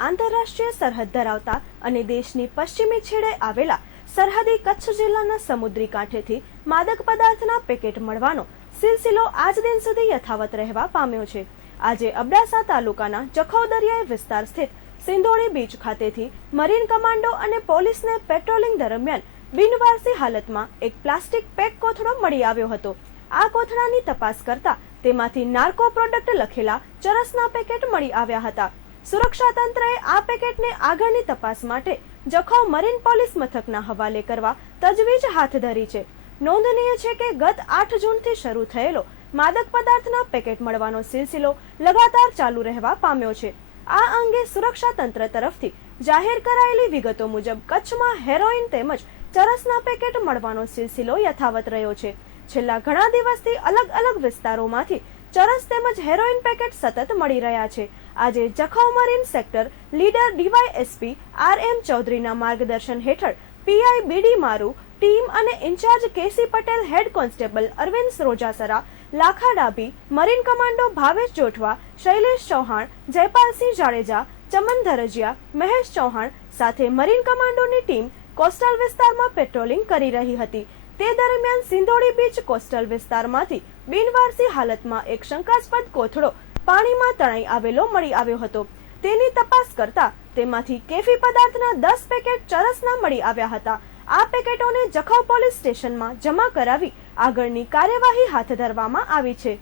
આંતરરાષ્ટ્રીય સરહદ ધરાવતા અને દેશની પશ્ચિમી છેડે આવેલા સરહદી કચ્છ જિલ્લાના સમુદ્રી કાંઠેથી માદક પદાર્થના પેકેટ મળવાનો સિલસિલો આજ દિન સુધી યથાવત રહેવા પામ્યો છે. આજે અબડાસા તાલુકાના જખૌ દરિયાઈ વિસ્તાર સ્થિત સિંધોળી બીચ ખાતેથી મરીન કમાન્ડો અને પોલીસને પેટ્રોલિંગ દરમિયાન બિનવારસી હાલતમાં એક પ્લાસ્ટિક પેક કોથળો મળી આવ્યો હતો. આ કોથળાની તપાસ કરતા તેમાંથી નાર્કો પ્રોડક્ટ લખેલા ચરસના પેકેટ મળી આવ્યા હતા. સુરક્ષા તંત્રએ આ પેકેટને આગળની તપાસ માટે જખૌ મરીન પોલીસ મથકના હવાલે કરવા તજવીજ હાથ ધરી છે. નોંધનીય છે કે ગત આઠ જૂનથી શરૂ થયેલો માદક પદાર્થના પેકેટ મળવાનો સિલસિલો લગાતાર ચાલુ રહેવા પામ્યો છે. આ અંગે સુરક્ષા તંત્ર તરફથી જાહેર કરાયેલી વિગતો મુજબ કચ્છમાં હેરોઇન તેમજ ચરસના પેકેટ મળવાનો સિલસિલો યથાવત રહ્યો છે. છેલ્લા ઘણા દિવસથી અલગ અલગ વિસ્તારોમાંથી ચરસ તેમજ હેરોઇન પેકેટ સતત મળી રહ્યા છે. આજે Jakhau marine sector leader DYSP R M ચૌધરીના માર્ગદર્શન હેઠળ PI B D Maru team અને incharge K C Patel head constable Arvind Sarojasara Lakha Dabhi, marine commando Bhavesh Jothva, Shailesh Chauhan, Jaypalsinh Jadeja, Chaman Dharajiya, Mahesh Chauhan સાથે marine કમાન્ડોની team coastal વિસ્તારમાં patrolling કરી રહી હતી. તે દરમિયાન Sindhodi beach coastal વિસ્તારમાંથી બિનવારસી હાલતમાં એક શંકાસ્પદ કોથળો પાણીમાં તણાઈ આવેલો મળી આવ્યો હતો. તેની તપાસ કરતા તેમાંથી કેફી પદાર્થના દસ પેકેટ ચરસના મળી આવ્યા હતા. આ પેકેટોને જખૌ પોલીસ સ્ટેશનમાં જમા કરાવી આગળની કાર્યવાહી હાથ ધરવામાં આવી છે.